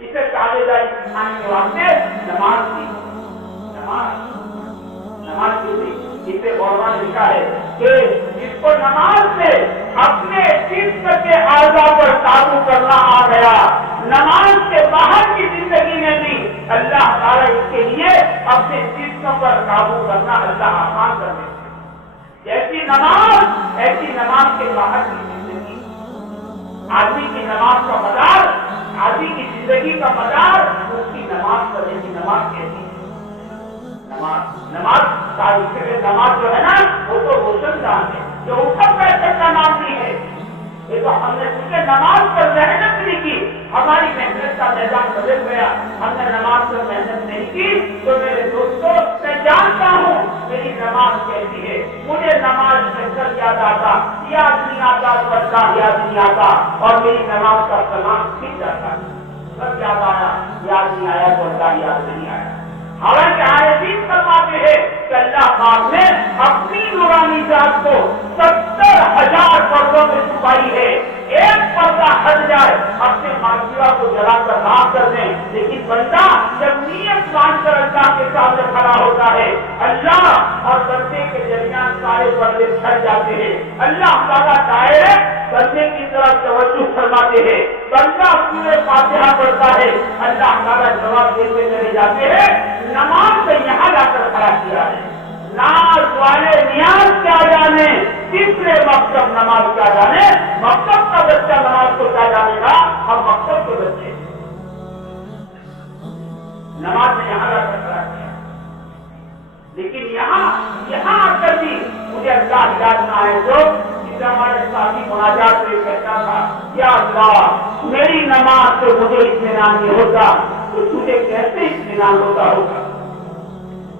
اسے تعلیدہ امتحان کے واسطے نماز کی اسے علماء نے لکھا ہے کہ جس کو نماز سے اپنے جسم کے اعضاء پر قابو کرنا آ گیا، نماز کے باہر کی زندگی میں بھی اللہ تعالیٰ اس کے لیے اپنے جسم پر قابو کرنا اللہ آسان کر دیتے ہیں۔ ایسی نماز کے باہر کی زندگی، آدمی کی نماز کا مدار، آدمی کی زندگی کا مدار اس کی نماز پر ہے کہ نماز کیسی ہے۔ نماز جو ہے نا وہ تو روشن دان ہے، جو اوپر بیٹھنے کا نام نہیں ہے۔ یہ تو ہم نے کیونکہ نماز پر محنت نہیں کی، ہماری محنت کا میدان بدل گیا، ہم نے نماز پر محنت نہیں کی تو میرے دوستوں میں جانتا ہوں میری نماز کیسی ہے۔ مجھے نماز میں کل یاد آتا، یاد نہیں آتا، پڑھتا یاد نہیں آتا اور میری نماز کا سلام ٹھیک جاتا، سب یاد آیا، یاد نہیں آیا، پڑھتا یاد نہیں آیا۔ حالانکہ عارفین فرماتے ہیں کہ اللہ پاک نے اپنی نورانی ذات کو 70,000 پردوں میں چھپائی ہے، ایک پردہ ہٹ جائے اپنے معصیہ کو جلا کر معاف کر دیں، لیکن بندہ جب نیت باندھ کر اللہ کے سامنے کھڑا ہوتا ہے، اللہ اور بندے کے درمیان سارے پردے چھٹ جاتے ہیں۔ اللہ تعالیٰ ڈائریکٹ بندے کی طرف توجہ فرماتے ہیں، بندہ سورہ فاتحہ پڑھتا ہے، اللہ تعالیٰ جواب دیتے چلے جاتے ہیں، نماز سے یہاں لا کر کھڑا کیا ہے۔ ناز والے نیاز کیا جانے، تیسرے مکتب نماز کیا جانے، مکتب کا بچہ نماز کو کیا جانے گا، ہم مکتب کے بچے نماز میں یہاں لا کر کھڑا کیا، لیکن یہاں آ کر بھی مجھے اللہ یاد نہ آئے جو ہمارے ساتھی مناجات میں کہتا تھا، یا اللہ میری نماز سے مجھے اطمینان نہیں ہوتا تو تجھے کیسے اطمینان ہوتا ہوگا،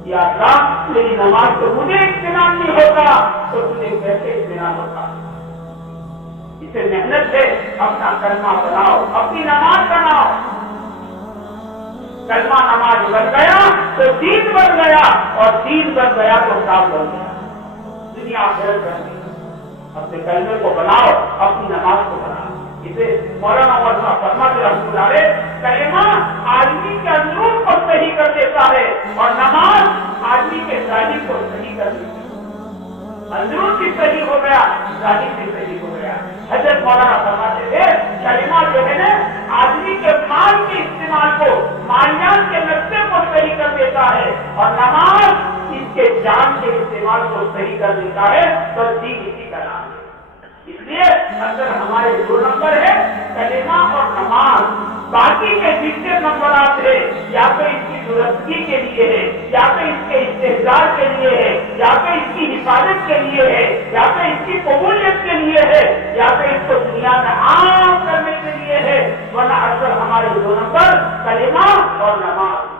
یا اللہ میری نماز سے مجھے اطمینان نہیں ہوتا تو تجھے کیسے اطمینان ہوتا۔ اسے محنت سے اپنا کلمہ بناؤ، اپنی نماز بناؤ، کلمہ نماز بن گیا تو دین بن گیا اور دین بن گیا تو کام بن گیا، دنیا آخرت بن گئی۔ اپنے کلمے کو بناؤ، اپنی نماز کو بناؤ۔ اسے مولانا عمر فرماتے رحمۃ اللہ علیہ، کلمہ آدمی کے اندرون کو صحیح کر دیتا ہے اور نماز آدمی کے ظاہر کو صحیح کر دیتی ہے۔ اندرون بھی صحیح ہو گیا، ظاہر بھی صحیح ہو گیا۔ حضرت مولانا فرماتے تھے کلمہ جو ہے نا آدمی کے مال کے استعمال کو، مالیات کے نقطے کو صحیح کر دیتا ہے اور نماز اس کے جان کے استعمال کو صحیح کر دیتا ہے، تصدیق اسی کا نام ہے۔ اس لیے اگر ہمارے 2 نمبر ہے کلمہ اور نماز، باقی کے جتنے نمبرات ہیں یا تو اس کی درستگی کے لیے ہے، یا تو اس کے استحصال کے لیے ہے، یا تو اس کی حفاظت کے لیے ہے، یا تو اس کی قبولیت کے لیے ہے، یا تو اس کو دنیا میں عام کرنے کے لیے ہے، ورنہ اکثر ہمارے 2 نمبر کلمہ اور نماز۔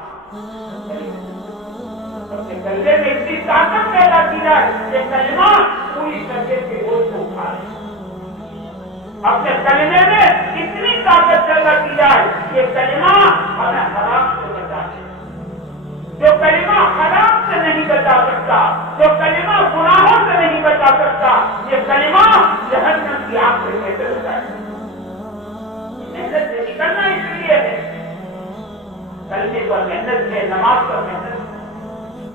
کلمے میں اتنی طاقت پیدا کی جائے کہ کلمہ پوری طرح کے بوجھ کو اٹھا لے، اپنے کلمے میں اتنی طاقت پیدا کی جائے کہ کلمہ ہمیں حرام سے بچا دے۔ جو کلمہ حرام سے نہیں بچا سکتا، جو کلمہ گناہوں سے نہیں بچا سکتا، یہ کلمہ جہنم کی آگ سے کیسے بچائے؟ محنت سے نکلنا اس لیے ہے، کلمے پر محنت ہے، نماز پر محنت ہے،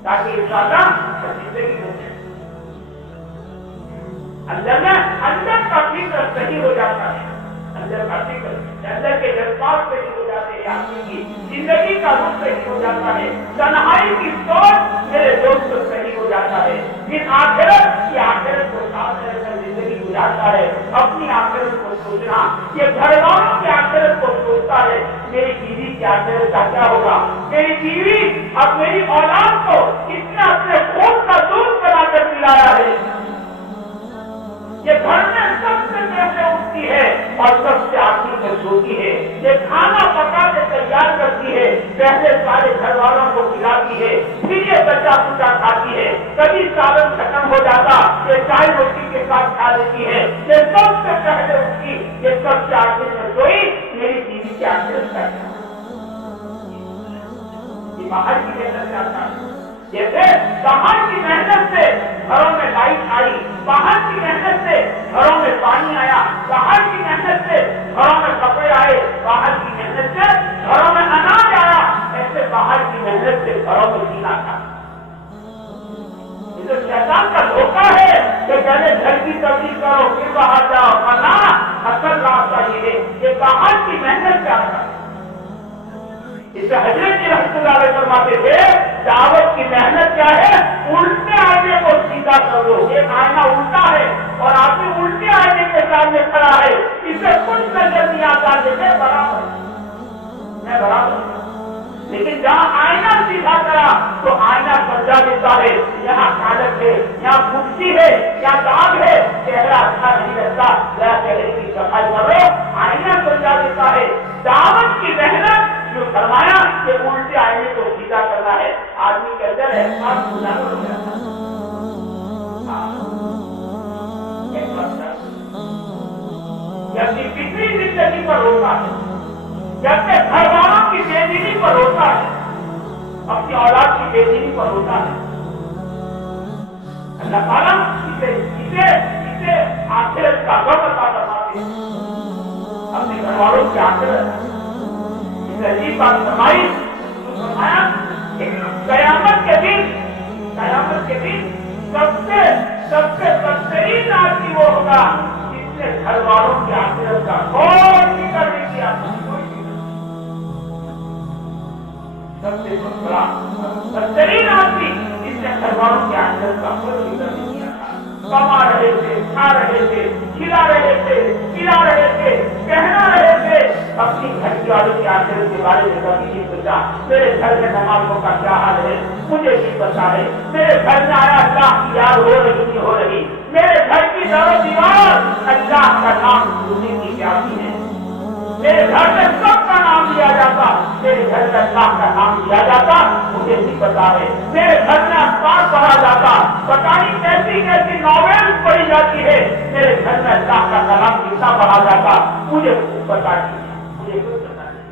تاکہ انشاءاللہ زندگی ہو جائے۔ اندر کا فکر صحیح ہو جاتا ہے، اندر کا فکر، اندر کے جذبات صحیح ہو جاتے ہیں، آدمی کی زندگی کا رخ صحیح ہو جاتا ہے، تنہائی کی سوچ میرے دوست صحیح ہو جاتا ہے، پھر آخرت کی آخرت کو سامنے رکھ کر زندگی گزارتا ہے، اپنی آخرت کو سوچنا، یہ گھر والوں کی آخرت کو سوچتا ہے، میری بیوی کی آخرت کا کیا ہوگا، میری بیوی اور میری اولاد کو اس نے اپنے خون کا دودھ بنا کر پلایا ہے، یہ گھر میں سب سے پہلے اٹھتی ہے اور سب سے آخر میں سوتی ہے، یہ کھانا پکا کے تیار کرتی ہے، پہلے سارے گھر والوں کو کھلاتی ہے، پھر یہ بچہ کچا کھاتی ہے، کبھی سالن ختم ہو جاتا یہ چائے روٹی کے ساتھ کھا لیتی ہے، یہ سب سے پہلے اٹھتی، یہ سب سے آخر میں سوئی، میری بیوی کی آخر کا یہ باہر کی محنت چاہتا ہے، جیسے باہر کی محنت سے گھروں میں لائٹ آئی، باہر کی محنت سے گھروں میں پانی آیا، باہر کی محنت سے گھروں میں کپڑے آئے، باہر کی محنت سے گھروں घरों में जीना था। ये तो शैतान का धोखा है कि पहले घर की तब्दील करो फिर बाहर जाओ, वरना असल रास्ता ये है कि बाहर की मेहनत क्या है। इसे हजरत जी रहमतुल्लाह अलैह फरमाते थे, दावत की मेहनत क्या है, उल्टे आईने को सीधा कर लो। एक आईना उल्टा है और आदमी उल्टे आईने के सामने खड़ा है, इसे कुछ नजर नहीं आता, जैसे बराबर मैं बराबर। लेकिन जहाँ आईना सीधा करा तो आईना समझा देता है यहाँ कालक है, यहाँ फुटकी है, यहाँ दाग है, चेहरा अच्छा नहीं लगता, जरा चेहरे की सफाई करो, आईना समझा देता है। दावत की मेहनत जो फरमाया कि उल्टे आईने को सीधा करना है, आदमी के अंदर एहसास गुजारा हो जाता है। अपनी पिछली जिंदगी पर रोता है, अपने घर वालों की बेदीनी पर रोता है, अपनी औलाद की बेदीनी पर रोता है। अल्लाह ताला इसे आखिरत का गम अता फरमाते हैं, अपने घर वालों की आखिरत। इसे अजीब बात फरमाई, फरमाया कयामत के दिन सबसे बदतरीन आदमी वो होगा जिसने घर वालों की आखिरत का कोई फिक्र नहीं किया। सबसे बड़ा बदतरीन आदमी जिसने घर वालों की आखिरत का कोई फिक्र नहीं किया था। कमा रहे थे, खा रहे थे, खिला रहे थे, पिला रहे थे, कहना रहे थे, अपनी घर की वालों की आखिरत के बारे में कभी नहीं सोचा। मेरे घर में नमाजों का क्या हाल है मुझे नहीं पता है, मेरे घर में आया अल्लाह की याद हो रही नहीं हो रही, मेरे घर की दरो दीवार अल्लाह का नाम सुनने की जाती है, मेरे घर में सबका नाम लिया जाता, मेरे घर में अल्लाह का नाम लिया जाता मुझे नहीं पता है, मेरे घर में अखबार पढ़ा जाता, पता नहीं कैसी कैसी नॉवेल पढ़ी जाती है, मेरे घर में अल्लाह का कलाम कितना पढ़ा जाता मुझे पता नहीं, मुझे कुछ पता नहीं,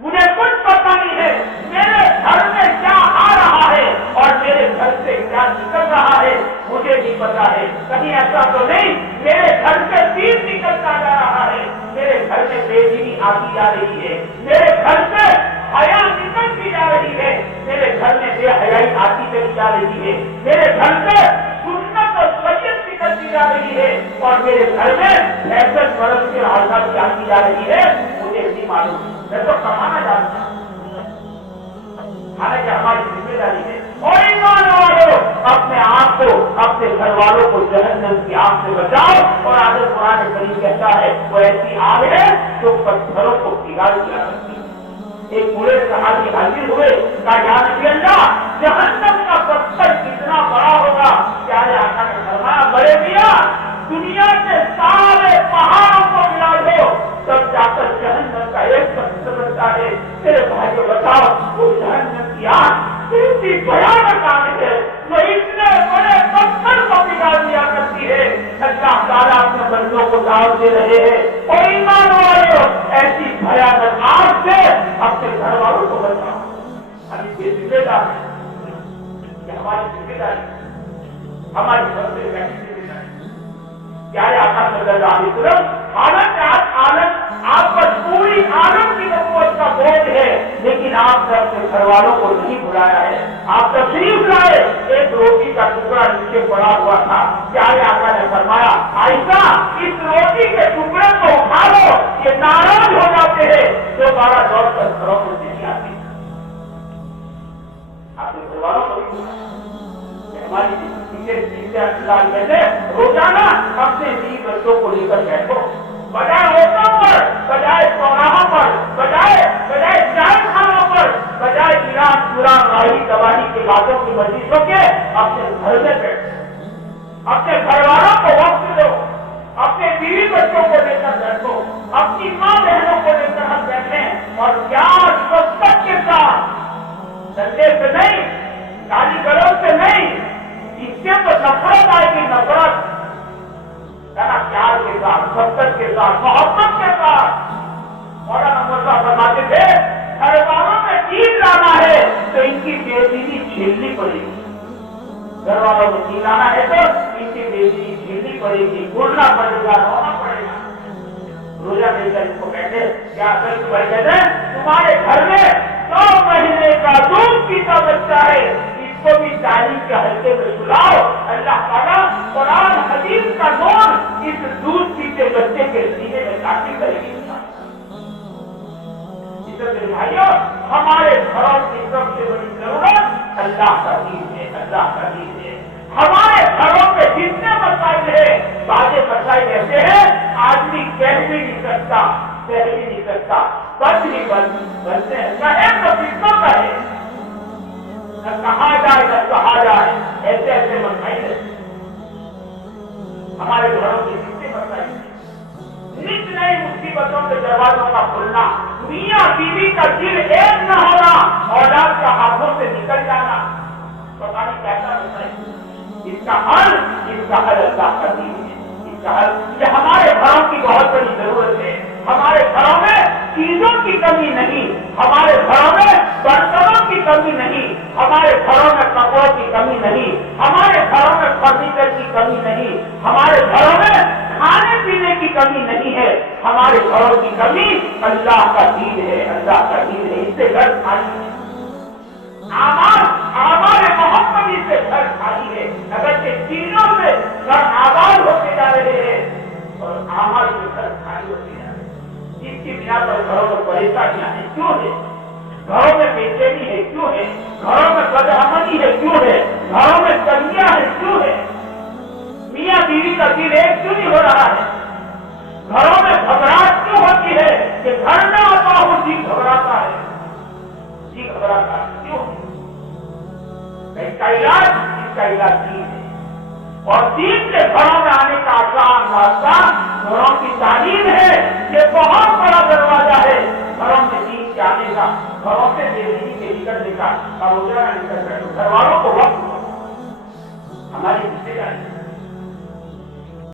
मुझे कुछ पता नहीं है। मेरे घर में क्या आ रहा है और मेरे घर से क्या निकल रहा है मुझे नहीं पता है। कहीं ऐसा तो नहीं मेरे घर से तीर निकलता जा रहा है, मेरे घर में बेदीनी आती जा रही है, मेरे घर से हया निकलती जा रही है, मेरे घर में बेहयाई आती चली जा रही है, मेरे घर से सुन्नत और सैयद निकलती जा रही है और मेरे घर में फैशन बरस के आजादी आती जा रही है, मुझे नहीं मालूम। मैं तो कमाना जानता हूँ, हालांकि हमारी जिम्मेदारी है। और ईमान वालों अपने आप को अपने घर वालों को जहन्नम की आग से बचाओ। और आगे कुरान करीम कहता है वो ऐसी आग है जो पत्थरों को पिघाल दिया करती है। एक पूरे सहाबी हाजिर हुए, कहा या नबी अल्लाह जहन्नम का पत्थर कितना बड़ा होगा? प्यारे आका ने फरमाया बड़े मियां दुनिया के सारे पहाड़ों को मिला दो तब जाकर जहन्नम का एक पत्थर बनता है। मेरे भाई को बताओ वो जहन्नम की आग कितनी भयानक आग है, वो इतने बड़े पत्थर को पिघाल दिया करती है। अल्लाह ताला अपने बंदों को दावत दे रहे हैं और ईमान वालों ऐसी भयानक आग से अपने घर वालों को बचाओ। हमारी ये जिम्मेदारी है, हमारी जिम्मेदारी, हमारी सबसे बड़ी जिम्मेदारी। प्यारे आका सल्लल्लाहु अलैहि वसल्लम हालत आप पर पूरी आलम की नबूवत का बोझ है, लेकिन आपने अपने घर वालों को नहीं बुलाया है। आप तशरीफ लाए, एक रोटी का टुकड़ा नीचे पड़ा हुआ था, प्यारे आका ने फरमाया आयशा इस रोटी के टुकड़े को उठा लो, ये नाराज हो जाते हैं, दोबारा लौट कर घरों में नहीं आते। आपने घर वालों को भी हमारी रोजाना अपने बीवी बच्चों को लेकर बैठो, बजाय होटलों पर, बजाय चौराहों पर, बजाय चाय खानों पर, बजाय ईरान राही दवाही की बातों की मजलिसों के अपने घर में बैठो, अपने घर वालों को वक्त दो, अपने बीवी बच्चों को लेकर बैठो, अपनी माँ बहनों को लेकर हम बैठें और प्यार शफ़क़त के साथ, डंडे से नहीं, गाली गलौज से नहीं, इससे तो नफरत आएगी, नफरत प्यार के साथ, शफ़क़त के साथ, मोहब्बत के साथ। मौलाना मुर्तज़ा फरमाते थे घर वालों में दीन लाना है तो इनकी बेदीनी झेलनी पड़ेगी, घर वालों में दीन लाना है तो इनकी बेदीनी झेलनी पड़ेगी, बोलना पड़ेगा, रोना पड़ेगा। रोजा लेकर इनको कहते क्या कहते तुम्हारे घर में 9 महीने का दूध पीता बच्चा है, इसको भी तालीम के हल्के में सुलाओ। अल्लाह ताला कुरान हदीस का नूर इस दूध पीते बच्चे के सीने में दाखिल करेगी। इसलिए भाइयों, हमारे घरों की सबसे बड़ी जरूरत अल्लाह का दीन है, अल्लाह का दीन है। हमारे घरों पे जितने मसाइल है, बातें मसाइल ऐसे हैं आदमी कह भी नहीं सकता, कह भी नहीं सकता, बच नहीं बनते हैं, कहे तो किसको कहे, न कहा जाए न कहा जाए, ऐसे ऐसे मसाइल है हमारे घरों के जितने मसाइल है। नित नई मुसीबतों के दरवाजों का खुलना, मियाँ बीवी का दिल एक न होना, औलाद का हाथों से निकल जाना, पता नहीं कैसा होता है। इसका हल अल्लाह का दीन है। इसका हल ये हमारे घरों की बहुत बड़ी जरूरत है। हमारे घरों में चीजों की कमी नहीं, हमारे घरों में बर्तनों की कमी नहीं, हमारे घरों में कपड़ों की कमी नहीं, हमारे घरों में फर्नीचर की कमी नहीं, हमारे घरों में खाने पीने की कमी नहीं है। हमारे घरों की कमी अल्लाह का दीन है, अल्लाह का दीन है। इससे घर खाली है, हमारे मोहब्बती से घर खाली है। अगर ये चीजों से घर आबाद होते जा रहे हैं और हमारे घर खाली होते जा रहे हैं, जिसकी बिना पर घरों में परेशानियां हैं क्यों है, घरों में बेचैनी है क्यों है, घरों में बदअमनी है क्यों है, घरों में तंगियां है क्यों है, मियाँ बीवी का दिल एक क्यों नहीं हो रहा है, घरों में घबराहट क्यों होती है कि घर में आता हूं जी घबराता है, जी घबराता है क्यों? इसका इलाज दीन है। और दीन के घरों में आने का आसान रास्ता घरों की तालीम है। ये बहुत बड़ा दरवाजा है घरों में दीन के आने का, घरों से बेदीनी के निकलने का, और रोजाना निकल कर घर वालों को वक्त हमारी जिम्मेदारी